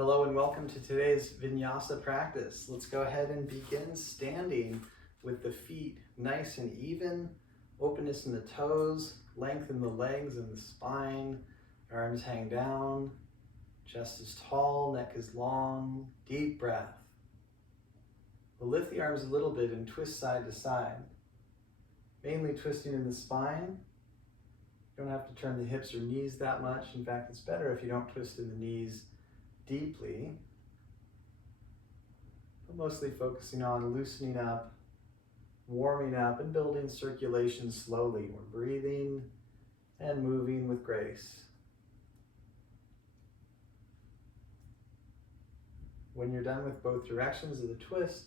Hello and welcome to today's Vinyasa practice. Let's go ahead and begin standing with the feet nice and even, openness in the toes, length in the legs and the spine, arms hang down, chest is tall, neck is long, deep breath. We'll lift the arms a little bit and twist side to side, mainly twisting in the spine. You don't have to turn the hips or knees that much. In fact, it's better if you don't twist in the knees deeply, but mostly focusing on loosening up, warming up, and building circulation slowly. We're breathing and moving with grace. When you're done with both directions of the twist,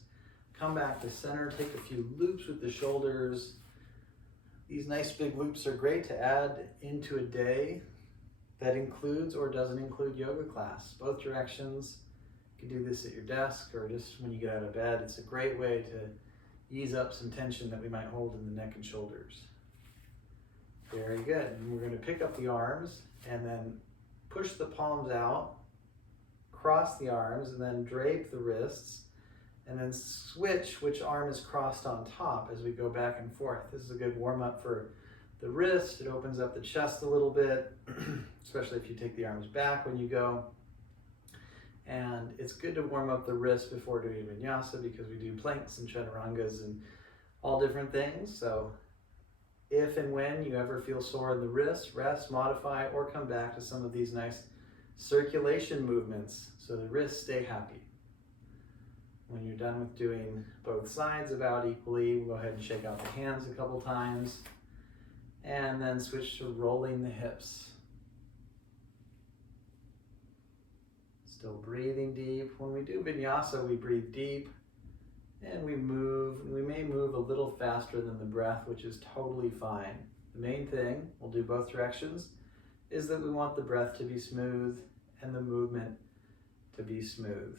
come back to center, take a few loops with the shoulders. These nice big loops are great to add into a day that includes or doesn't include yoga class. Both directions. You can do this at your desk or just when you get out of bed. It's a great way to ease up some tension that we might hold in the neck and shoulders. Very good. And we're going to pick up the arms and then push the palms out, cross the arms, and then drape the wrists, and then switch which arm is crossed on top as we go back and forth. This is a good warm-up for the wrist. It opens up the chest a little bit, especially if you take the arms back when you go. And it's good to warm up the wrist before doing Vinyasa because we do planks and chaturangas and all different things. So if and when you ever feel sore in the wrist, rest, modify, or come back to some of these nice circulation movements so the wrists stay happy. When you're done with doing both sides about equally, we'll go ahead and shake out the hands a couple times. And then switch to rolling the hips. Still breathing deep. When we do Vinyasa, we breathe deep and we move. We may move a little faster than the breath, which is totally fine. The main thing, we'll do both directions, is that we want the breath to be smooth and the movement to be smooth.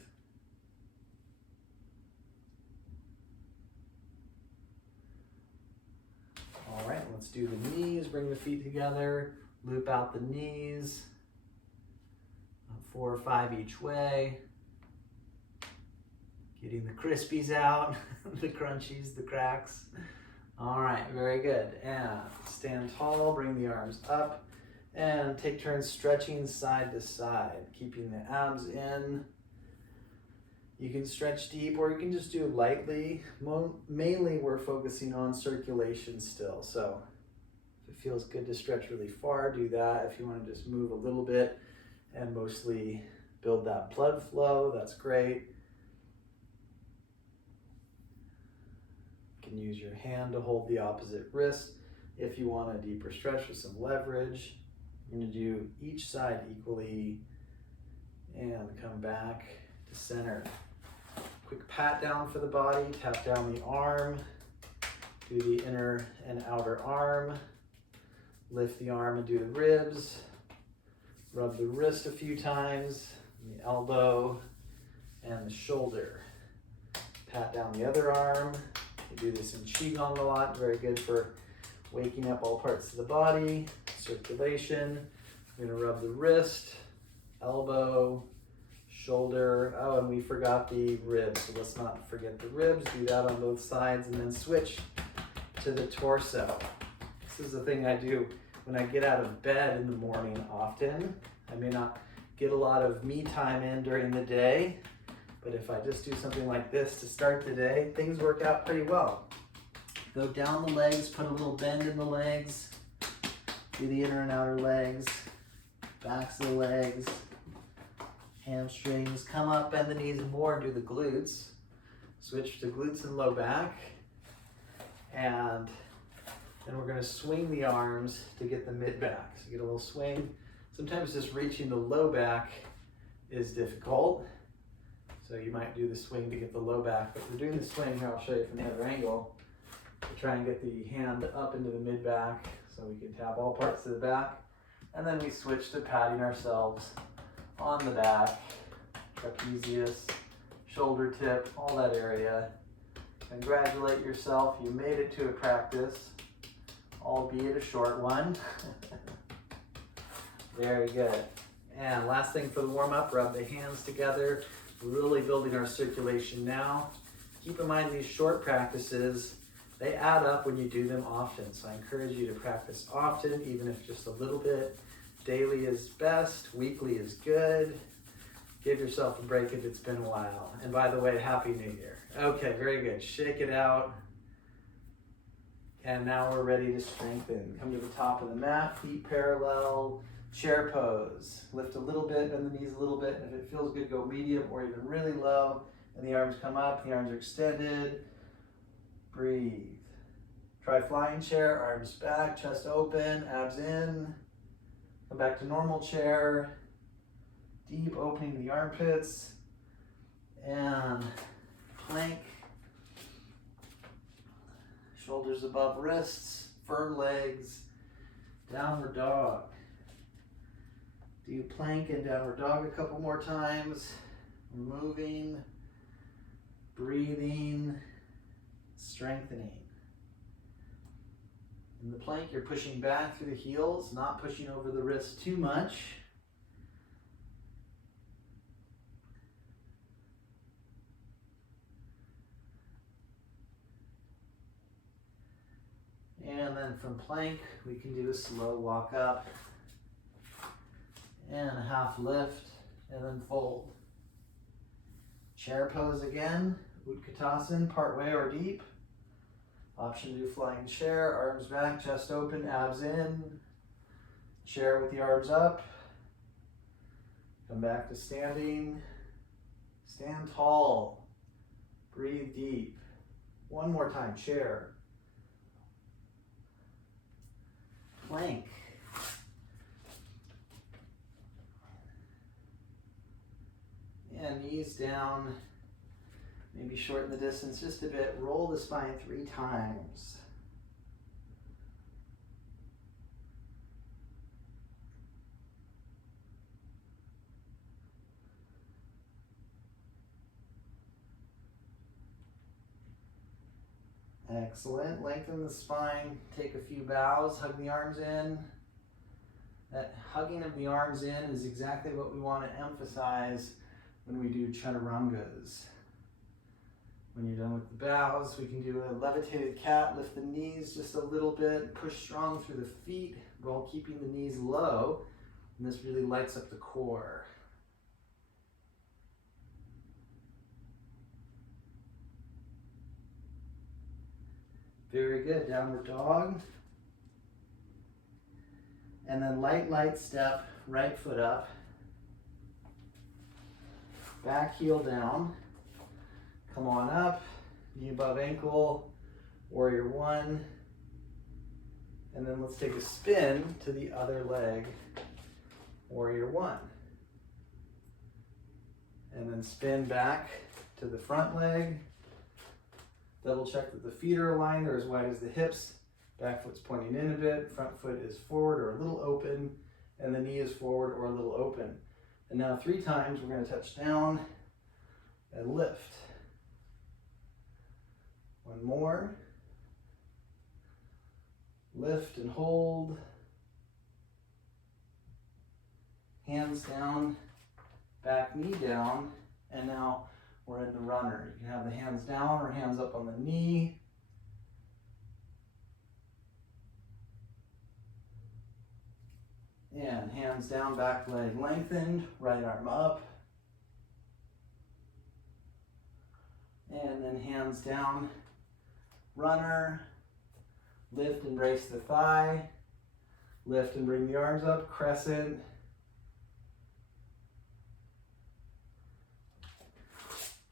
All right, let's do the knees. Bring the feet together, loop out the knees, 4 or 5 each way. Getting the crispies out, the crunchies, the cracks. All right, very good. And stand tall, bring the arms up, and take turns stretching side to side, keeping the abs in. You can stretch deep or you can just do lightly. Mainly we're focusing on circulation still. So if it feels good to stretch really far, do that. If you want to just move a little bit and mostly build that blood flow, that's great. You can use your hand to hold the opposite wrist if you want a deeper stretch with some leverage. You're going to do each side equally and come back to center. Quick pat down for the body, tap down the arm, do the inner and outer arm, lift the arm and do the ribs, rub the wrist a few times, the elbow and the shoulder. Pat down the other arm. We do this in Qigong a lot, very good for waking up all parts of the body, circulation. We're gonna rub the wrist, elbow, shoulder. Oh, and we forgot the ribs, so let's not forget the ribs. Do that on both sides and then switch to the torso. This is the thing I do when I get out of bed in the morning often. I may not get a lot of me time in during the day, but if I just do something like this to start the day, things work out pretty well. Go down the legs, put a little bend in the legs, do the inner and outer legs, backs of the legs, hamstrings, come up, bend the knees more, do the glutes. Switch to glutes and low back. And then we're gonna swing the arms to get the mid back. So you get a little swing. Sometimes just reaching the low back is difficult. So you might do the swing to get the low back, but we're doing the swing here, I'll show you from the other angle, to try and get the hand up into the mid back so we can tap all parts of the back. And then we switch to patting ourselves on the back, trapezius, shoulder tip, all that area. Congratulate yourself, you made it to a practice, albeit a short one. Very good. And last thing for the warm-up, rub the hands together, really building our circulation now. Keep in mind these short practices, they add up when you do them often. So I encourage you to practice often, even if just a little bit. Daily is best, weekly is good. Give yourself a break if it's been a while. And by the way, Happy New Year. Okay, very good. Shake it out. And now we're ready to strengthen. Come to the top of the mat, feet parallel, chair pose. Lift a little bit, bend the knees a little bit. And if it feels good, go medium or even really low. And the arms come up, the arms are extended. Breathe. Try flying chair, arms back, chest open, abs in. Come back to normal chair. Deep opening the armpits. And plank. Shoulders above wrists, firm legs, downward dog. Do plank and downward dog a couple more times. Moving, breathing, strengthening. In the plank, you're pushing back through the heels, not pushing over the wrists too much. And then from plank, we can do a slow walk up and a half lift and then fold. Chair pose again, Utkatasana, part way or deep. Option to do flying chair, arms back, chest open, abs in. Chair with the arms up. Come back to standing. Stand tall. Breathe deep. One more time, chair. Plank. And knees down. Maybe shorten the distance just a bit. Roll the spine 3 times. Excellent. Lengthen the spine. Take a few bows. Hug the arms in. That hugging of the arms in is exactly what we want to emphasize when we do chaturangas. When you're done with the bows, we can do a levitated cat. Lift the knees just a little bit. Push strong through the feet while keeping the knees low. And this really lights up the core. Very good. Downward dog. And then light step, right foot up. Back heel down. Come on up, knee above ankle, warrior 1. And then let's take a spin to the other leg, warrior 1. And then spin back to the front leg. Double check that the feet are aligned, they're as wide as the hips. Back foot's pointing in a bit, front foot is forward or a little open, and the knee is forward or a little open. And now 3 times we're going to touch down and lift. 1 more. Lift and hold. Hands down, back knee down, and now we're in the runner. You can have the hands down or hands up on the knee. And hands down, back leg lengthened, right arm up. And then hands down, runner. Lift and brace the thigh. Lift and bring the arms up, crescent.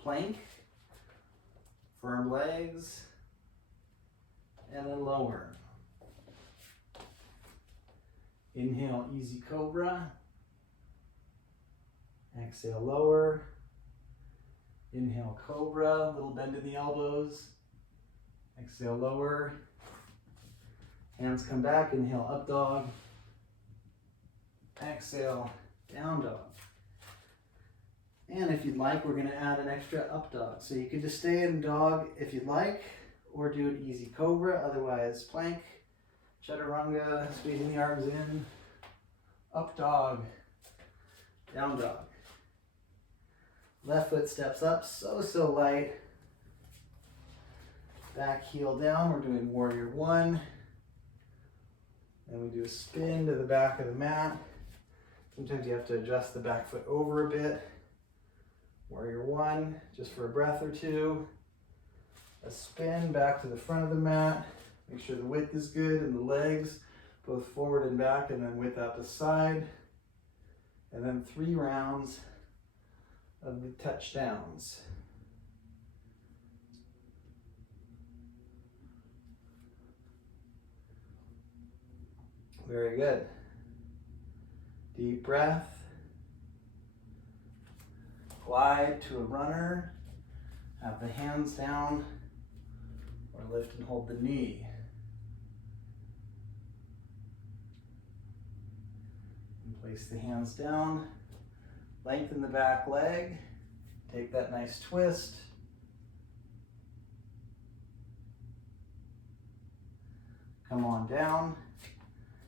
Plank. Firm legs. And then lower. Inhale, easy cobra. Exhale, lower. Inhale, cobra, little bend in the elbows. Exhale, lower. Hands come back, inhale, up dog. Exhale, down dog. And if you'd like, we're gonna add an extra up dog. So you can just stay in dog if you'd like, or do an easy cobra, otherwise plank, chaturanga, squeezing the arms in, up dog, down dog. Left foot steps up, so light. Back heel down, we're doing warrior one. Then we do a spin to the back of the mat. Sometimes you have to adjust the back foot over a bit. Warrior one, just for a breath or two. A spin back to the front of the mat. Make sure the width is good and the legs, both forward and back, and then width out the side. And then 3 rounds of the touchdowns. Very good. Deep breath. Glide to a runner. Have the hands down or lift and hold the knee. And place the hands down. Lengthen the back leg. Take that nice twist. Come on down.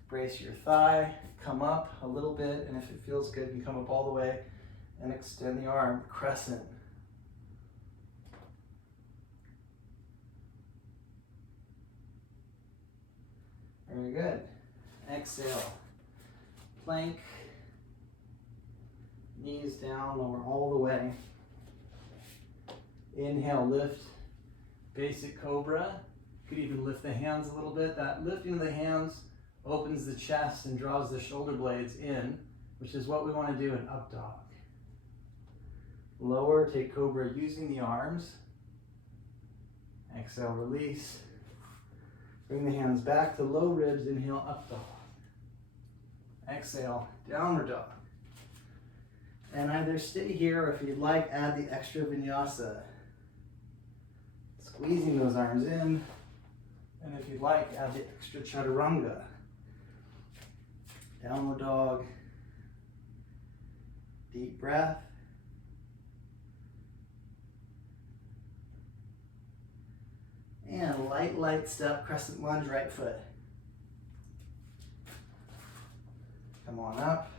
Brace your thigh, come up a little bit, and if it feels good, you can come up all the way and extend the arm, crescent. Very good. Exhale. Plank. Knees down, lower all the way. Inhale, lift. Basic cobra. You could even lift the hands a little bit. That lifting of the hands opens the chest and draws the shoulder blades in, which is what we want to do in up dog. Lower, take cobra using the arms. Exhale, release. Bring the hands back to low ribs, inhale, up dog. Exhale, downward dog. And either stay here or if you'd like, add the extra vinyasa. Squeezing those arms in. And if you'd like, add the extra chaturanga. Downward dog. Deep breath. And light step, crescent lunge, right foot. Come on up.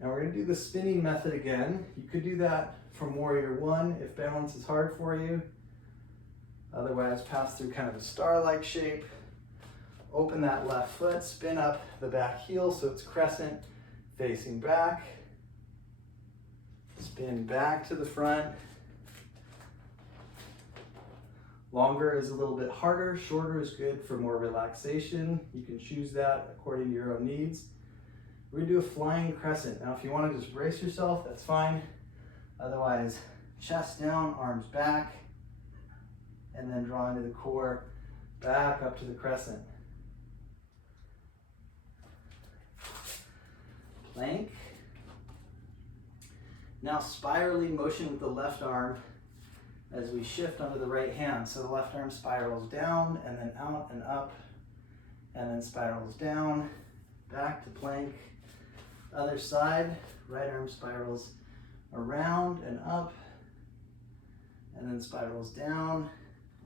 Now we're going to do the spinning method again. You could do that from warrior one if balance is hard for you. Otherwise, pass through kind of a star-like shape. Open that left foot, spin up the back heel so it's crescent, facing back. Spin back to the front. Longer is a little bit harder, shorter is good for more relaxation. You can choose that according to your own needs. We're gonna do a flying crescent. Now if you wanna just brace yourself, that's fine. Otherwise, chest down, arms back, and then draw into the core, back up to the crescent. Plank. Now spiraling motion with the left arm as we shift onto the right hand. So the left arm spirals down and then out and up, and then spirals down, back to plank. Other side, right arm spirals around and up, and then spirals down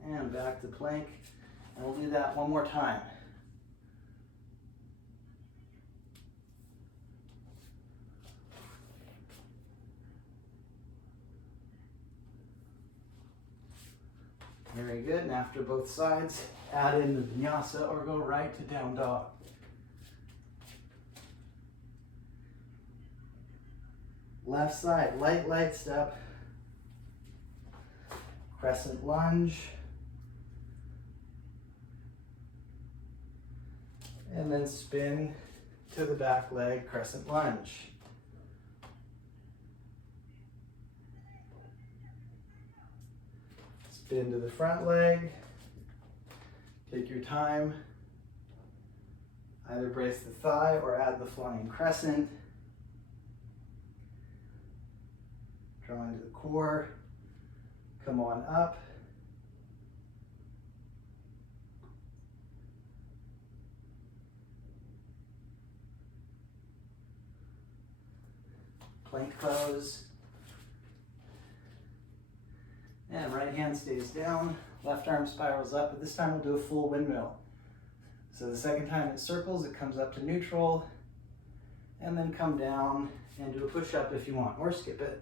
and back to plank. And we'll do that one more time. Very good, and after both sides, add in the vinyasa or go right to down dog. Left side, light step. Crescent lunge. And then spin to the back leg, crescent lunge. Spin to the front leg. Take your time. Either brace the thigh or add the flying crescent. Draw into the core. Come on up. Plank pose. And right hand stays down, left arm spirals up, but this time we'll do a full windmill. So the second time it circles, it comes up to neutral, And then come down and do a push-up if you want, or skip it.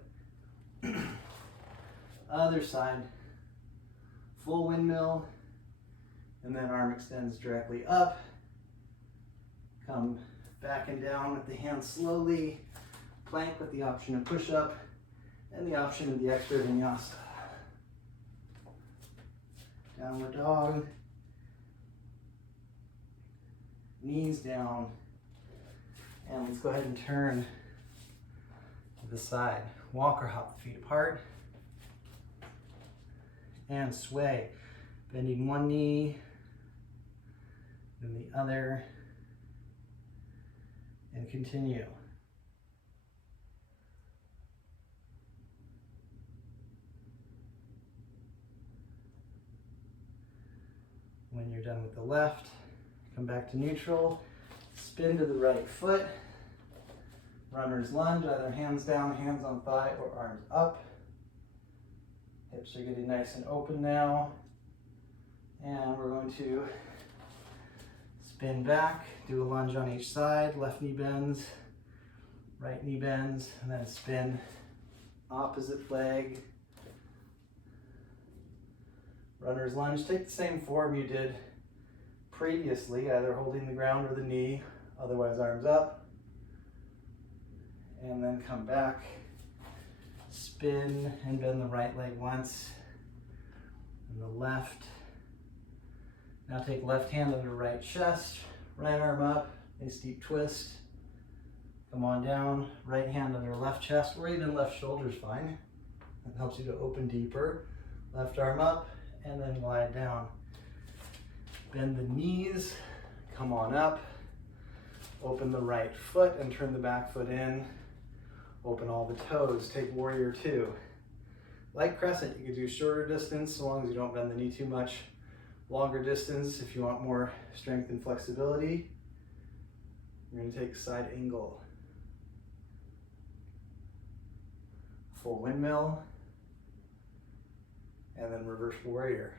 Other side, full windmill, and then arm extends directly up. Come back and down with the hands slowly. Plank with the option of push-up and the option of the extra vinyasa. Downward dog. Knees down. And let's go ahead and turn to the side. Walk or hop the feet apart. And sway. Bending one knee, then the other, and continue. When you're done with the left, come back to neutral, spin to the right foot, runner's lunge, either hands down, hands on thigh, or arms up. Hips are getting nice and open now. And we're going to spin back, do a lunge on each side, left knee bends, right knee bends, and then spin opposite leg. Runner's lunge, take the same form you did previously, either holding the ground or the knee, otherwise arms up. And then come back, spin and bend the right leg once, and the left. Now take left hand under right chest, right arm up, a steep twist. Come on down, right hand under left chest, or even left shoulder is fine. That helps you to open deeper. Left arm up, and then glide down. Bend the knees, come on up. Open the right foot and turn the back foot in. Open all the toes, take warrior two. Like crescent, you can do shorter distance, so long as you don't bend the knee too much. Longer distance, if you want more strength and flexibility, you're going to take side angle. Full windmill, and then reverse warrior.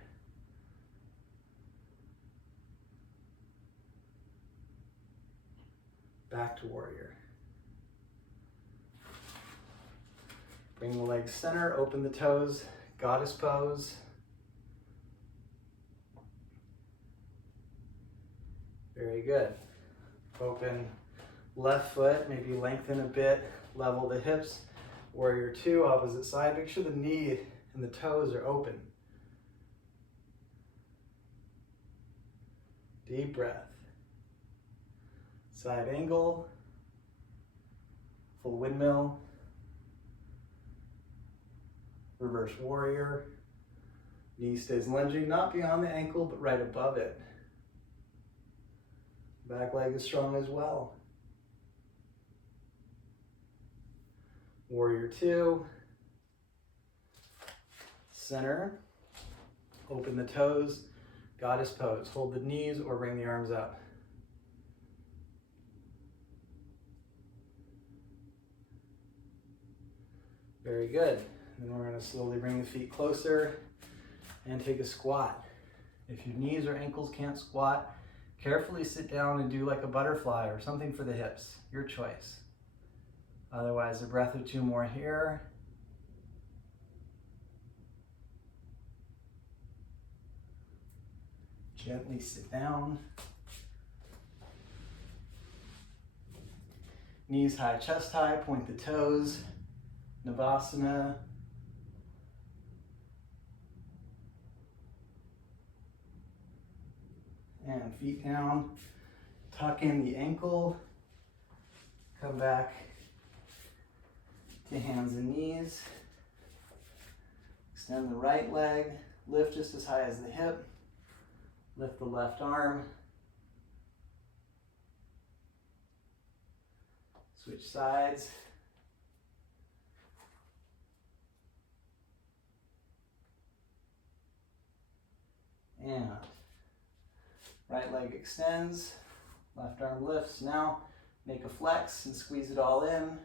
Back to warrior. Bring the legs center, open the toes, goddess pose. Very good. Open left foot, maybe lengthen a bit, level the hips. Warrior two, opposite side. Make sure the knee and the toes are open. Deep breath. Side angle. Full windmill. Reverse warrior. Knee stays lunging, not beyond the ankle, but right above it. Back leg is strong as well. Warrior two. Center. Open the toes. Goddess pose. Hold the knees or bring the arms up. Very good. Then we're going to slowly bring the feet closer and take a squat. If your knees or ankles can't squat, carefully sit down and do like a butterfly or something for the hips. Your choice. Otherwise, a breath or two more here. Gently sit down. Knees high, chest high, point the toes. Navasana. And feet down. Tuck in the ankle. Come back to hands and knees. Extend the right leg. Lift just as high as the hip. Lift the left arm. Switch sides. And right leg extends, left arm lifts. Now make a flex and squeeze it all in.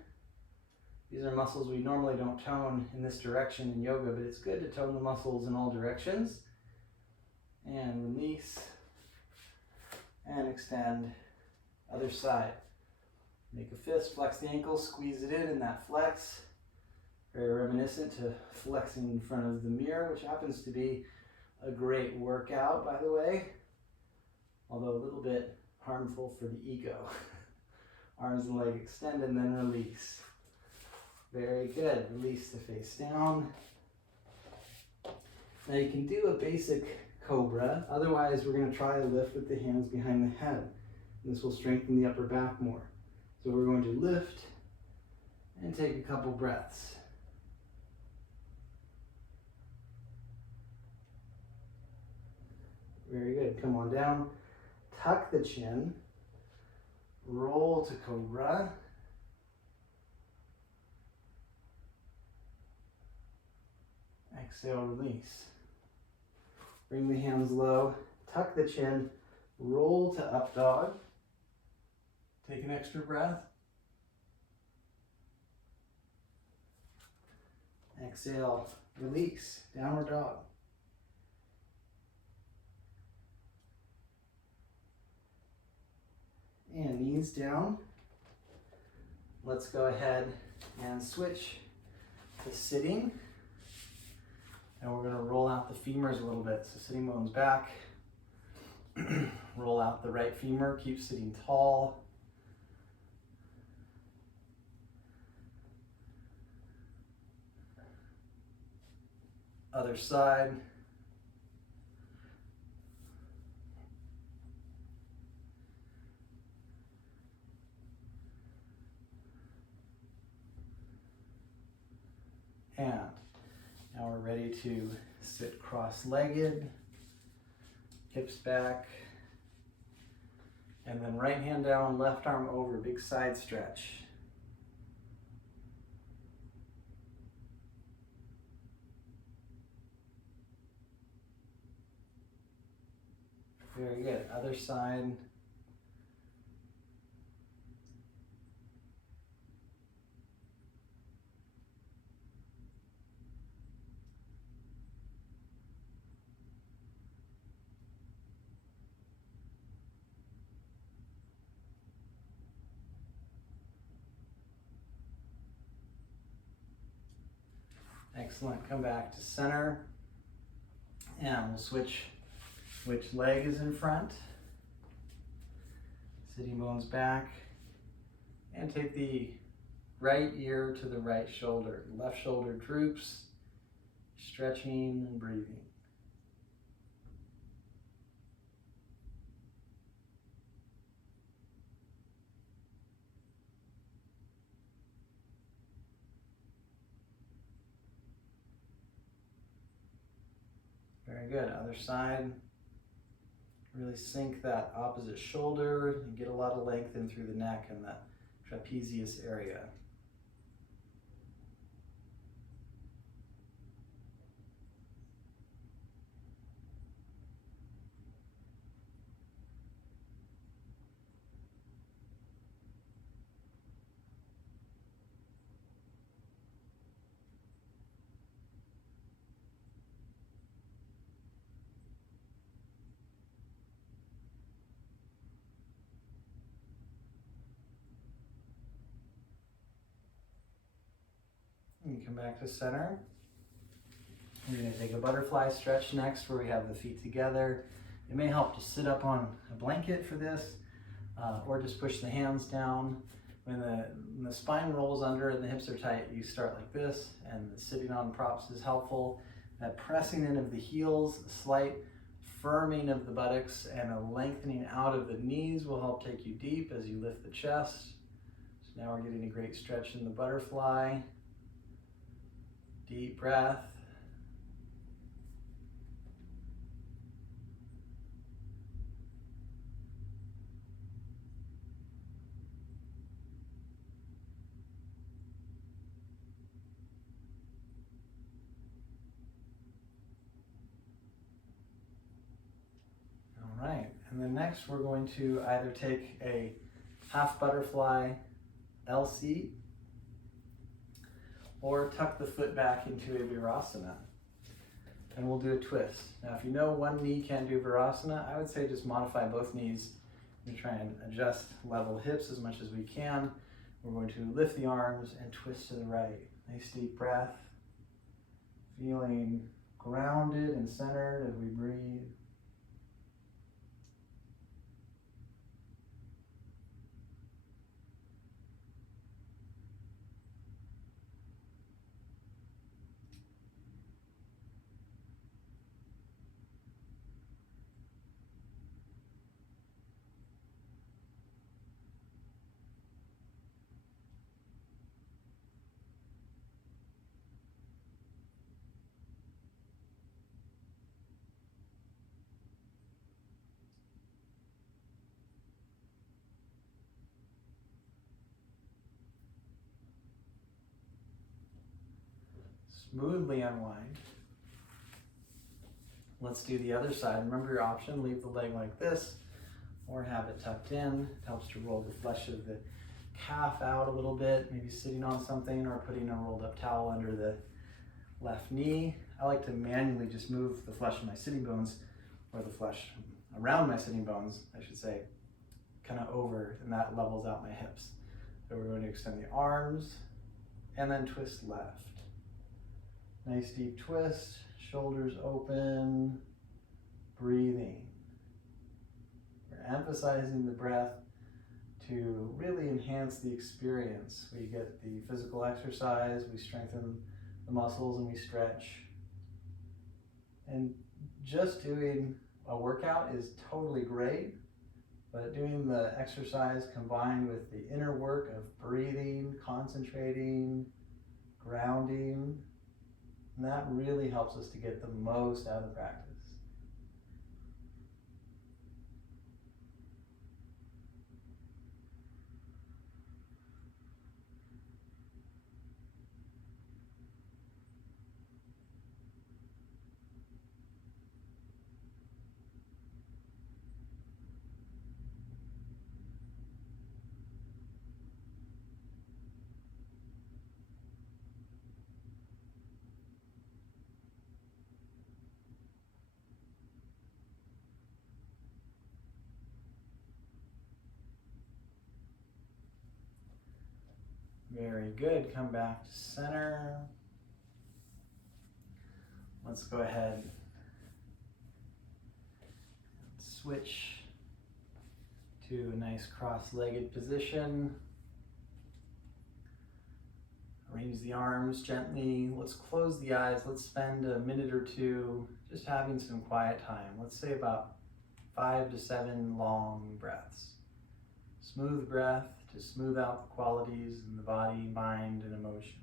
These are muscles we normally don't tone in this direction in yoga, but it's good to tone the muscles in all directions. And release and extend. Other side. Make a fist, flex the ankle, squeeze it in that flex. Very reminiscent to flexing in front of the mirror, which happens to be a great workout, by the way, although a little bit harmful for the ego. Arms and leg extend and then release. Very good. Release the face down. Now you can do a basic cobra. Otherwise, we're going to try a lift with the hands behind the head. This will strengthen the upper back more. So we're going to lift and take a couple breaths. Very good. Come on down. Tuck the chin. Roll to cobra. Exhale, release. Bring the hands low. Tuck the chin. Roll to up dog. Take an extra breath. Exhale, release, downward dog. And knees down. Let's go ahead and switch to sitting. And we're going to roll out the femurs a little bit. So sitting bones back. Roll out the right femur, keep sitting tall. Other side. And now we're ready to sit cross-legged, hips back, and then right hand down, left arm over, big side stretch. Very good. Other side. Excellent. Come back to center. And we'll switch which leg is in front. Sitting bones back. And take the right ear to the right shoulder. Left shoulder droops. Stretching and breathing. Very good. Other side. Really sink that opposite shoulder and get a lot of length in through the neck and that trapezius area. And come back to center. We're going to take a butterfly stretch next where we have the feet together. It may help to sit up on a blanket for this or just push the hands down. When the spine rolls under and the hips are tight, you start like this, and sitting on props is helpful. That pressing in of the heels, a slight firming of the buttocks, and a lengthening out of the knees will help take you deep as you lift the chest. So now we're getting a great stretch in the butterfly. Deep breath. All right, and then next we're going to either take a half butterfly LC or tuck the foot back into a Virasana. And we'll do a twist. Now, if you know one knee can't do Virasana, I would say just modify both knees We try and adjust level hips as much as we can. We're going to lift the arms and twist to the right. Nice deep breath. Feeling grounded and centered as we breathe. Smoothly unwind. Let's do the other side. Remember your option, leave the leg like this or have it tucked in. It helps to roll the flesh of the calf out a little bit, maybe sitting on something or putting a rolled up towel under the left knee. I like to manually just move the flesh of my sitting bones, or the flesh around my sitting bones, I should say, kind of over, and that levels out my hips. So we're going to extend the arms and then twist left. Nice deep twist, shoulders open, breathing. We're emphasizing the breath to really enhance the experience. We get the physical exercise, we strengthen the muscles, and we stretch. And just doing a workout is totally great, but doing the exercise combined with the inner work of breathing, concentrating, grounding, and that really helps us to get the most out of the practice. Very good. Come back to center. Let's go ahead and switch to a nice cross-legged position. Arrange the arms gently. Let's close the eyes. Let's spend a minute or two just having some quiet time. Let's say about 5 to 7 long breaths. Smooth breath to smooth out the qualities in the body, mind, and emotion.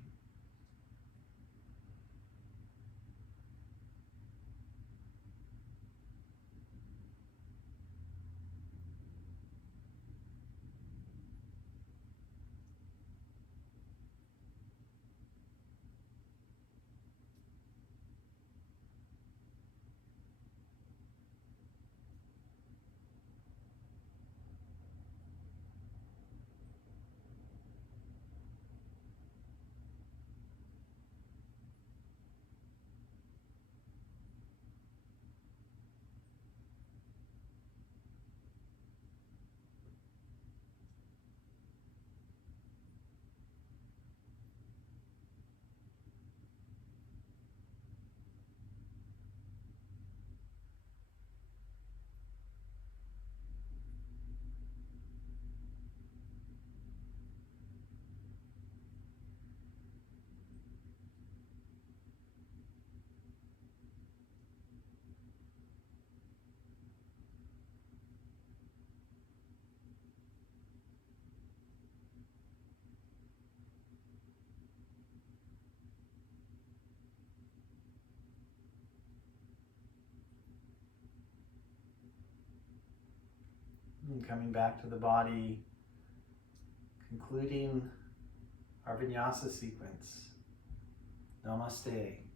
And coming back to the body, concluding our Vinyasa sequence. Namaste.